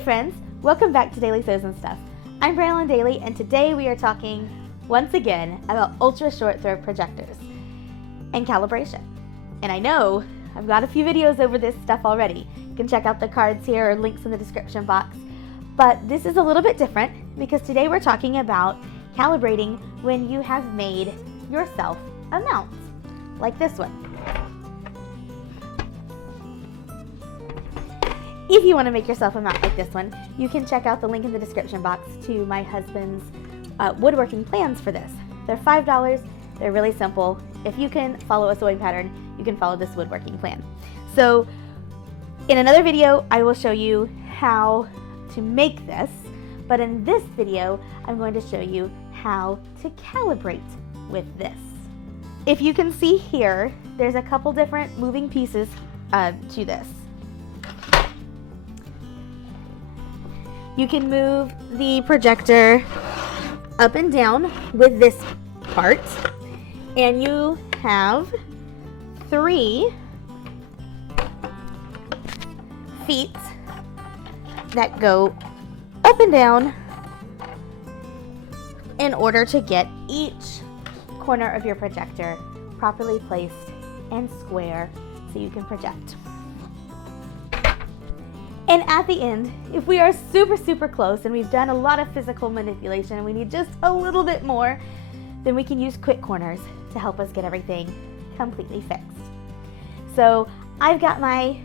Hey friends, welcome back to Dailey Sews Stuff. I'm Braylon Dailey, and today we are talking once again about ultra short throw projectors and calibration. And I know I've got a few videos over this stuff already. You can check out the cards here or links in the description box. But this is a little bit different because today we're talking about calibrating when you have made yourself a mount, like this one. If you want to make yourself a mount like this one, you can check out the link in the description box to my husband's woodworking plans for this. They're $5. They're really simple. If you can follow a sewing pattern, you can follow this woodworking plan. So in another video, I will show you how to make this, but in this video, I'm going to show you how to calibrate with this. If you can see here, there's a couple different moving pieces to this. You can move the projector up and down with this part, and you have 3 feet that go up and down in order to get each corner of your projector properly placed and square so you can project. And at the end, if we are super close and we've done a lot of physical manipulation and we need just a little bit more, then we can use quick corners to help us get everything completely fixed. So I've got my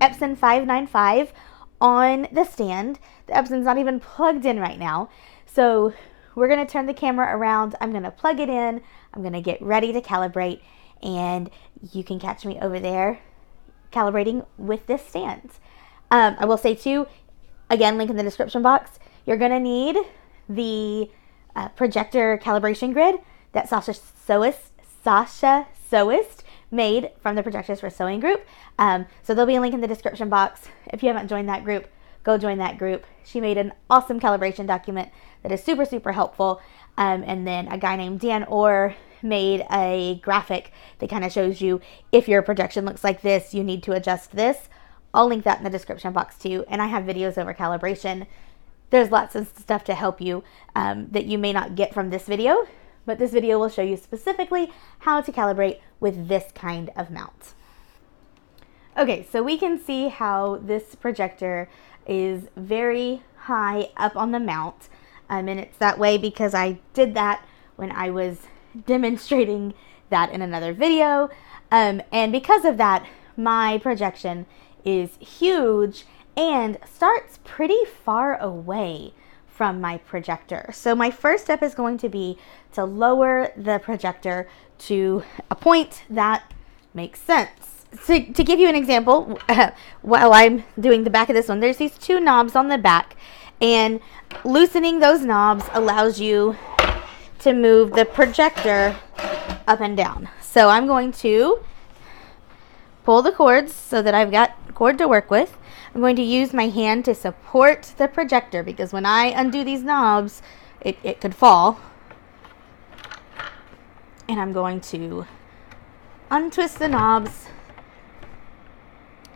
Epson 595 on the stand. The Epson's not even plugged in right now. So we're gonna turn the camera around. I'm gonna plug it in. I'm gonna get ready to calibrate, and you can catch me over there calibrating with this stand. I will say too, again, link in the description box, you're gonna need the projector calibration grid that Sasha Sewist made from the Projectors for Sewing group. So there'll be a link in the description box. If you haven't joined that group, go join that group. She made an awesome calibration document that is super helpful. And then a guy named Dan Orr made a graphic that kind of shows you if your projection looks like this, you need to adjust this. I'll link that in the description box too. And I have videos over calibration. There's lots of stuff to help you that you may not get from this video, but this video will show you specifically how to calibrate with this kind of mount. Okay, so we can see how this projector is very high up on the mount. And it's that way because I did that when I was demonstrating that in another video. And because of that, my projection is huge and starts pretty far away from my projector. So my first step is going to be to lower the projector to a point that makes sense. So to give you an example, while I'm doing the back of this one, there's these 2 knobs on the back, and loosening those knobs allows you to move the projector up and down. So I'm going to pull the cords so that I've got cord to work with. I'm going to use my hand to support the projector because when I undo these knobs, it could fall. And I'm going to untwist the knobs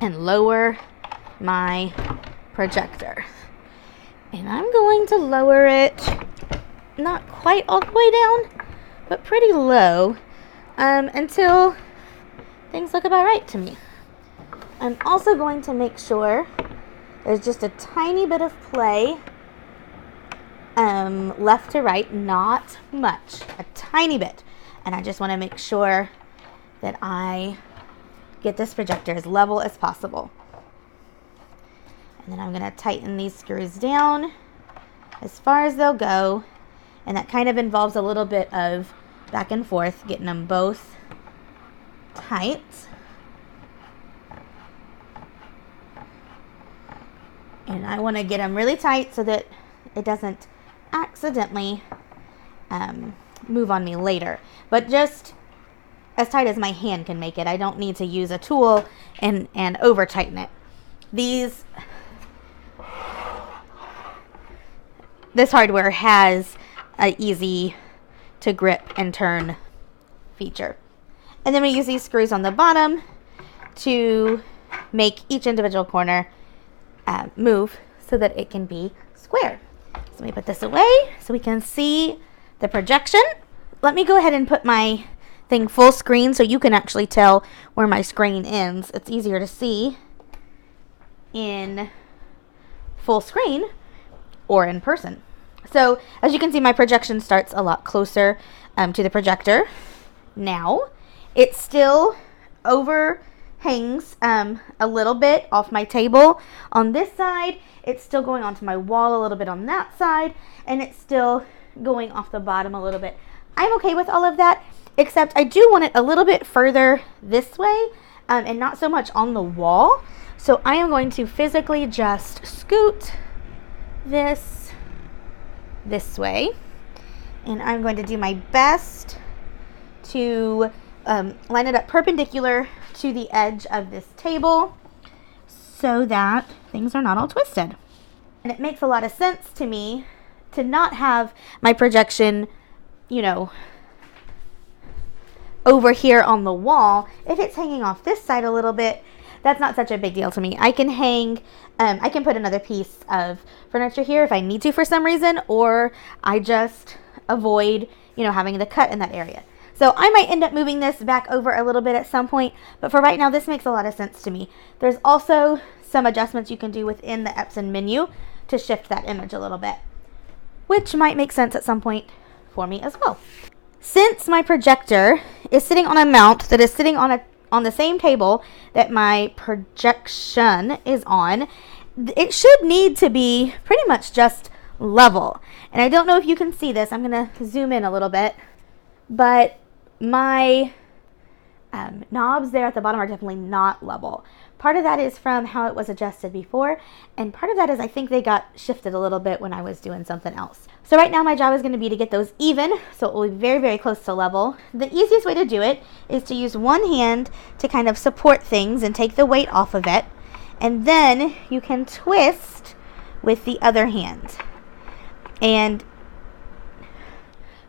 and lower my projector. And I'm going to lower it not quite all the way down, but pretty low until things look about right to me. I'm also going to make sure there's just a tiny bit of play left to right, not much, a tiny bit. And I just want to make sure that I get this projector as level as possible. And then I'm going to tighten these screws down as far as they'll go. And that kind of involves a little bit of back and forth, getting them both tight. And I want to get them really tight so that it doesn't accidentally move on me later. But just as tight as my hand can make it. I don't need to use a tool and over tighten it. This hardware has an easy to grip and turn feature. And then we use these screws on the bottom to make each individual corner move so that it can be square. So let me put this away so we can see the projection. Let me go ahead and put my thing full screen so you can actually tell where my screen ends. It's easier to see in full screen or in person. So as you can see, my projection starts a lot closer to the projector. Now it still overhangs a little bit off my table on this side. It's still going onto my wall a little bit on that side, and it's still going off the bottom a little bit. I'm okay with all of that, except I do want it a little bit further this way and not so much on the wall. So I am going to physically just scoot this way, and I'm going to do my best to line it up perpendicular to the edge of this table so that things are not all twisted. And it makes a lot of sense to me to not have my projection, you know, over here on the wall. If it's hanging off this side a little bit, that's not such a big deal to me. I can hang, I can put another piece of furniture here if I need to for some reason, or I just avoid, you know, having the cut in that area. So I might end up moving this back over a little bit at some point, but for right now, this makes a lot of sense to me. There's also some adjustments you can do within the Epson menu to shift that image a little bit, which might make sense at some point for me as well. Since my projector is sitting on a mount that is sitting on the same table that my projection is on, it should need to be pretty much just level. And I don't know if you can see this. I'm going to zoom in a little bit, but my knobs there at the bottom are definitely not level. Part of that is from how it was adjusted before, and part of that is I think they got shifted a little bit when I was doing something else. So right now my job is going to be to get those even, so it will be very, very close to level. The easiest way to do it is to use one hand to kind of support things and take the weight off of it, and then you can twist with the other hand. And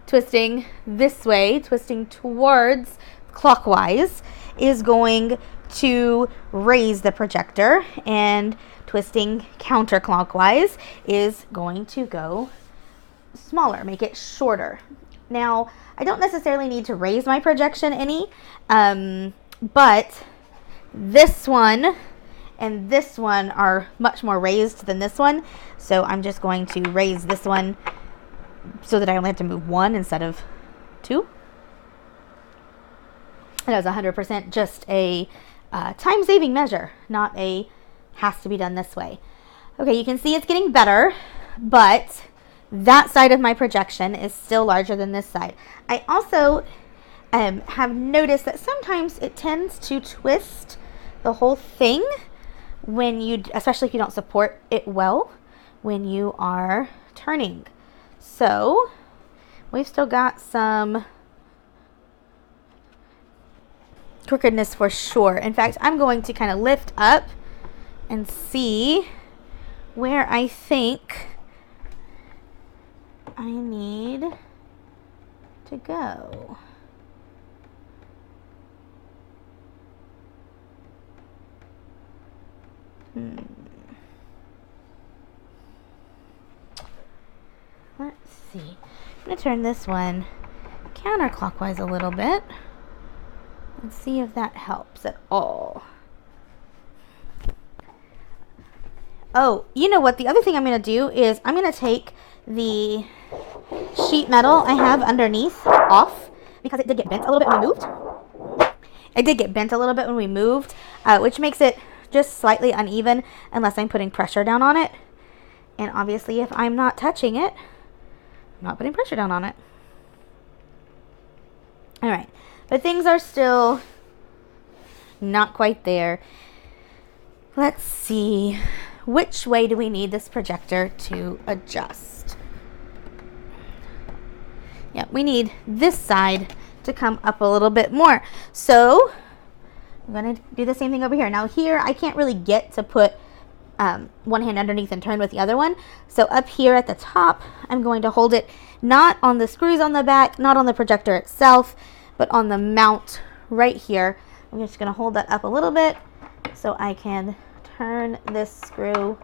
twisting this way, twisting towards clockwise, is going to raise the projector, and twisting counterclockwise is going to go smaller, make it shorter. Now, I don't necessarily need to raise my projection any, but this one and this one are much more raised than this one, so I'm just going to raise this one so that I only have to move one instead of two. And that was 100% just a time-saving measure, not a has to be done this way. Okay, you can see it's getting better, but that side of my projection is still larger than this side. I also have noticed that sometimes it tends to twist the whole thing when you, especially if you don't support it well, when you are turning. So we've still got some crookedness for sure. In fact, I'm going to kind of lift up and see where I think I need to go. Let's see. I'm going to turn this one counterclockwise a little bit. Let's see if that helps at all. Oh, you know what? The other thing I'm going to do is I'm going to take the sheet metal I have underneath off, because it did get bent a little bit when we moved. It did get bent a little bit when we moved, which makes it just slightly uneven unless I'm putting pressure down on it. And obviously, if I'm not touching it, I'm not putting pressure down on it. All right. But things are still not quite there. Let's see. Which way do we need this projector to adjust? Yeah, we need this side to come up a little bit more. So I'm going to do the same thing over here. Now here, I can't really get to put one hand underneath and turn with the other one. So up here at the top, I'm going to hold it not on the screws on the back, not on the projector itself, but on the mount right here. I'm just going to hold that up a little bit so I can turn this screw.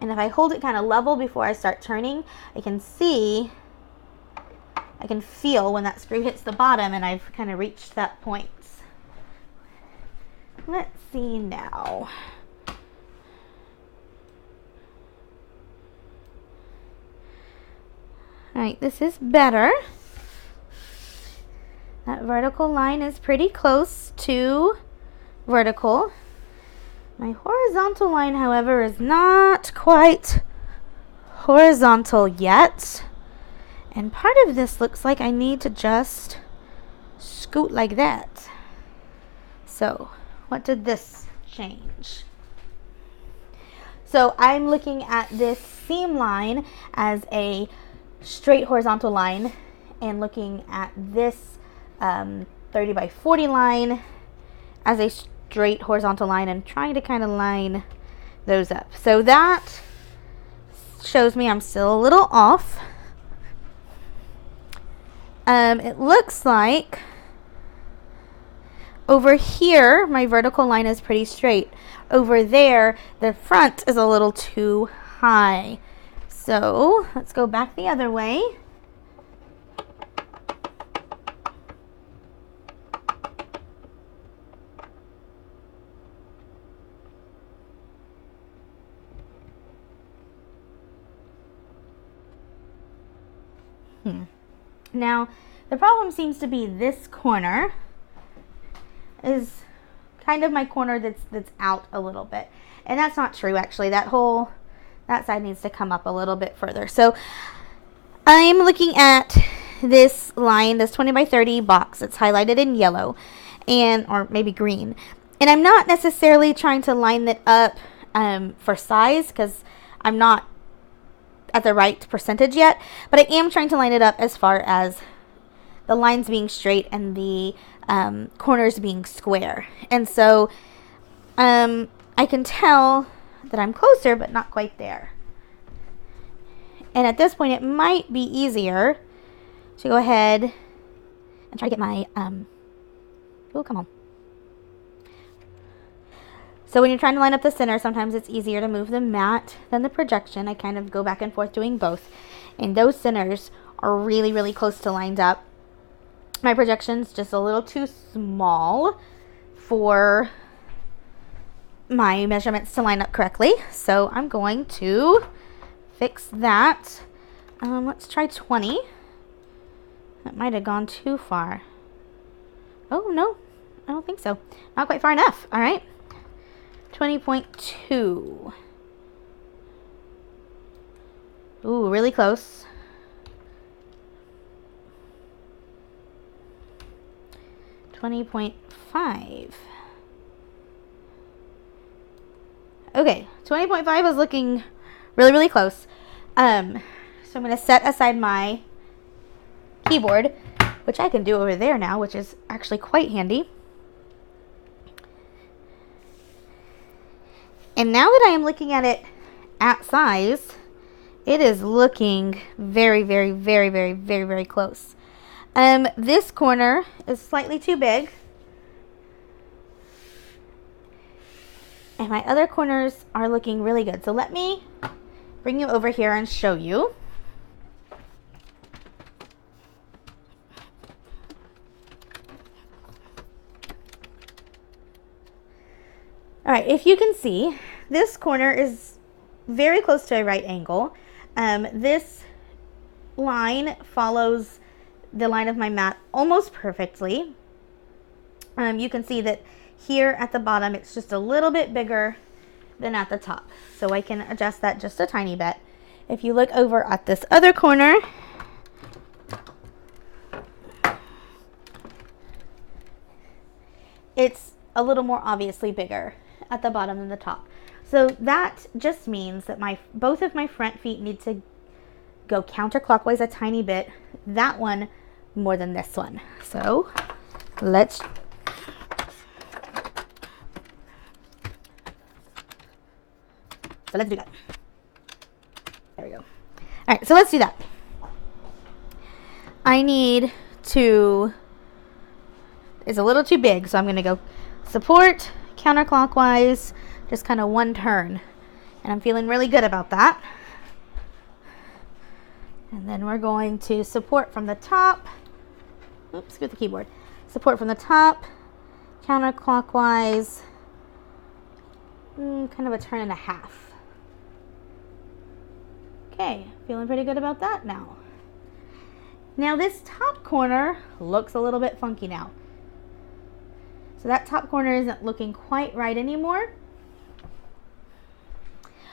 And if I hold it kind of level before I start turning, I can feel when that screw hits the bottom and I've kind of reached that point. Let's see now. All right, this is better. That vertical line is pretty close to vertical. My horizontal line, however, is not quite horizontal yet. And part of this looks like I need to just scoot like that. So, what did this change? So, I'm looking at this seam line as a straight horizontal line and looking at this 30 by 40 line as a straight horizontal line and trying to kind of line those up. So that shows me I'm still a little off. It looks like over here my vertical line is pretty straight. Over there the front is a little too high. So let's go back the other way. Now, the problem seems to be this corner is kind of my corner that's out a little bit. And that's not true, actually. That side needs to come up a little bit further. So I'm looking at this line, this 20 by 30 box. It's highlighted in yellow or maybe green. And I'm not necessarily trying to line it up for size because I'm not at the right percentage yet, but I am trying to line it up as far as the lines being straight and the corners being square. And so I can tell that I'm closer, but not quite there. And at this point, it might be easier to go ahead and try to get my, oh, come on. So when you're trying to line up the center, sometimes it's easier to move the mat than the projection. I kind of go back and forth doing both. And those centers are really, really close to lined up. My projection's just a little too small for my measurements to line up correctly. So I'm going to fix that. Let's try 20. That might have gone too far. Oh, no, I don't think so. Not quite far enough. All right. 20.2. Ooh, really close. 20.5. Okay, 20.5 is looking really, really close. So I'm going to set aside my keyboard, which I can do over there now, which is actually quite handy. And now that I am looking at it at size, it is looking very, very, very, very, very, very close. This corner is slightly too big. And my other corners are looking really good. So let me bring you over here and show you. All right, if you can see, this corner is very close to a right angle. This line follows the line of my mat almost perfectly. You can see that here at the bottom, it's just a little bit bigger than at the top. So I can adjust that just a tiny bit. If you look over at this other corner, it's a little more obviously bigger at the bottom than the top. So that just means that both of my front feet need to go counterclockwise a tiny bit. That one more than this one. So let's do that. There we go. All right, so let's do that. I need to, it's a little too big, so I'm going to go support, counterclockwise, just kind of one turn. And I'm feeling really good about that. And then we're going to support from the top. Oops, get the keyboard. Support from the top, counterclockwise, kind of a turn and a half. Okay, feeling pretty good about that now. Now this top corner looks a little bit funky now. So that top corner isn't looking quite right anymore.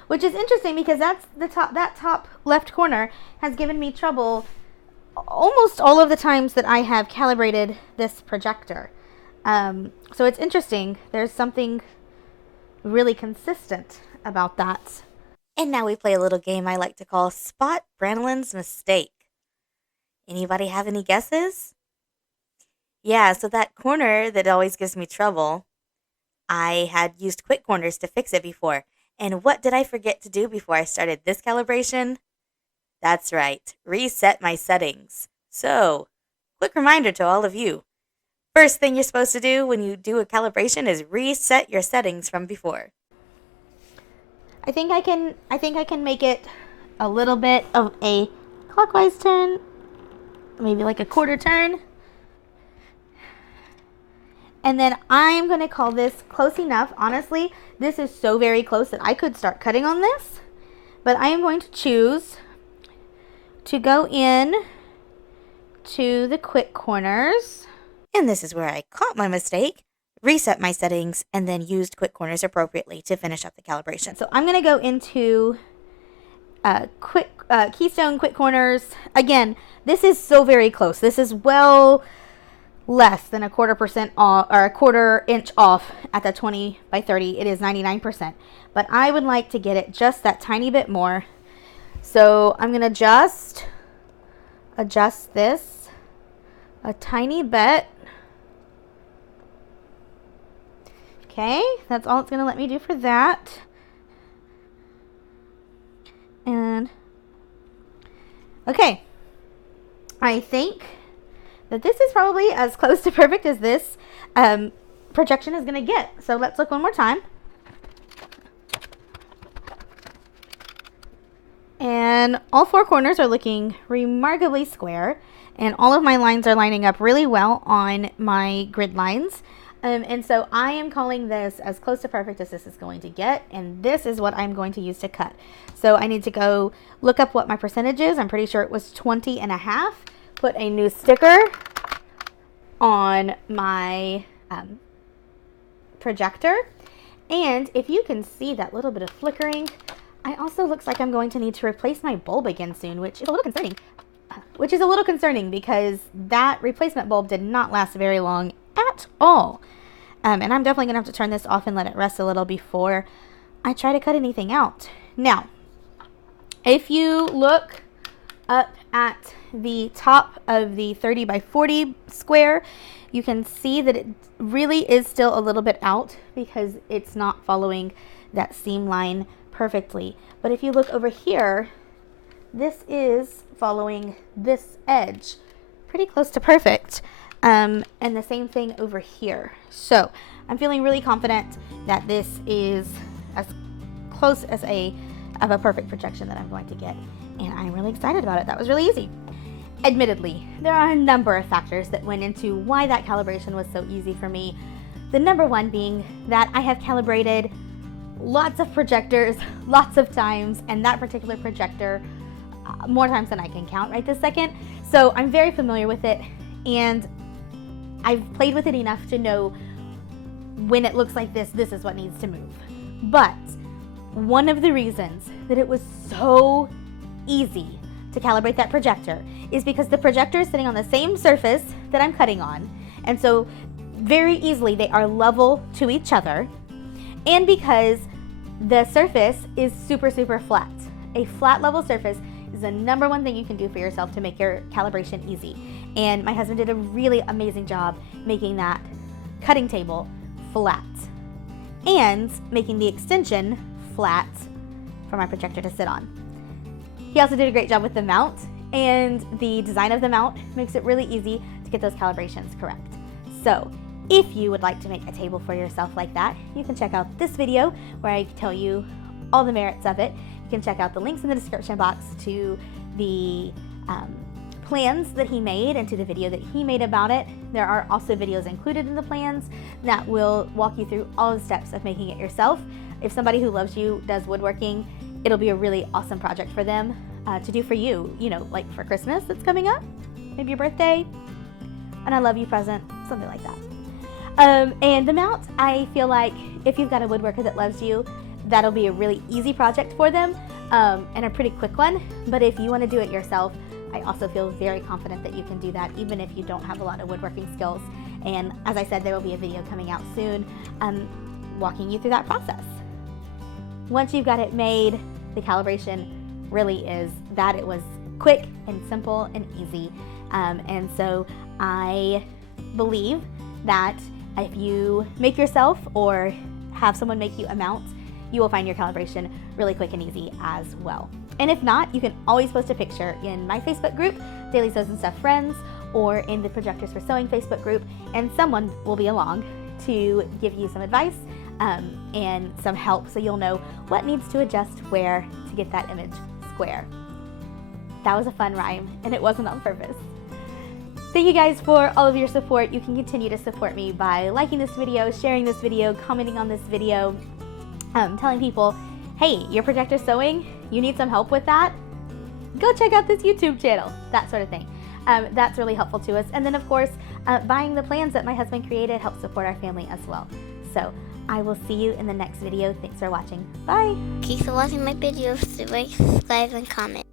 Which is interesting because that top left corner has given me trouble almost all of the times that I have calibrated this projector. So it's interesting. There's something really consistent about that. And now we play a little game I like to call Spot Brandolin's Mistake. Anybody have any guesses? Yeah, so that corner that always gives me trouble, I had used quick corners to fix it before. And what did I forget to do before I started this calibration? That's right, reset my settings. So, quick reminder to all of you. First thing you're supposed to do when you do a calibration is reset your settings from before. I think I can make it a little bit of a clockwise turn, maybe like a quarter turn. And then I'm going to call this close enough. Honestly, this is so very close that I could start cutting on this. But I am going to choose to go in to the quick corners. And this is where I caught my mistake, reset my settings, and then used quick corners appropriately to finish up the calibration. So I'm going to go into Keystone quick corners. Again, this is so very close. This is well less than a 1/4% off, or a 1/4 inch off at the 20 by 30. It is 99%. But I would like to get it just that tiny bit more. So I'm going to just adjust this a tiny bit. Okay, that's all it's going to let me do for that. And okay, I think that this is probably as close to perfect as this projection is going to get. So let's look one more time. And all four corners are looking remarkably square, and all of my lines are lining up really well on my grid lines. And so I am calling this as close to perfect as this is going to get, and this is what I'm going to use to cut. So I need to go look up what my percentage is. I'm pretty sure it was 20.5. Put a new sticker on my projector, and if you can see that little bit of flickering, I also looks like I'm going to need to replace my bulb again soon, which is a little concerning because that replacement bulb did not last very long at all. And I'm definitely gonna have to turn this off and let it rest a little before I try to cut anything out. Now, if you look up at the top of the 30 by 40 square, you can see that it really is still a little bit out because it's not following that seam line perfectly. But if you look over here, this is following this edge pretty close to perfect. And the same thing over here. So I'm feeling really confident that this is as close as of a perfect projection that I'm going to get. And I'm really excited about it. That was really easy. Admittedly, there are a number of factors that went into why that calibration was so easy for me. The number one being that I have calibrated lots of projectors, lots of times, and that particular projector more times than I can count right this second. So I'm very familiar with it, and I've played with it enough to know when it looks like this is what needs to move. But one of the reasons that it was so easy to calibrate that projector is because the projector is sitting on the same surface that I'm cutting on, and so very easily they are level to each other, and because the surface is super flat. A flat level surface is the number one thing you can do for yourself to make your calibration easy. And my husband did a really amazing job making that cutting table flat and making the extension flat for my projector to sit on. He also did a great job with the mount, and the design of the mount makes it really easy to get those calibrations correct. So If you would like to make a table for yourself like that, you can check out this video where I tell you all the merits of it. You can check out the links in the description box to the plans that he made and to the video that he made about it. There are also videos included in the plans that will walk you through all the steps of making it yourself. If somebody who loves you does woodworking, it'll be a really awesome project for them to do for you, you know, like for Christmas that's coming up, maybe your birthday, an I love you present, something like that. And the mount, I feel like if you've got a woodworker that loves you, that'll be a really easy project for them and a pretty quick one. But if you want to do it yourself, I also feel very confident that you can do that even if you don't have a lot of woodworking skills. And as I said, there will be a video coming out soon walking you through that process. Once you've got it made, the calibration really is that it was quick and simple and easy. And so I believe that if you make yourself or have someone make you a mount, you will find your calibration really quick and easy as well. And if not, you can always post a picture in my Facebook group, Dailey Sews Stuff Friends, or in the Projectors for Sewing Facebook group, and someone will be along to give you some advice and some help so you'll know what needs to adjust where to get that image square. That was a fun rhyme, and it wasn't on purpose. Thank you guys for all of your support. You can continue to support me by liking this video, sharing this video, commenting on this video, telling people, hey, you're projector sewing, you need some help with that? Go check out this YouTube channel, that sort of thing. That's really helpful to us. And then of course, buying the plans that my husband created helps support our family as well. So I will see you in the next video. Thanks for watching. Bye. Keep watching my videos, like, subscribe, and comment.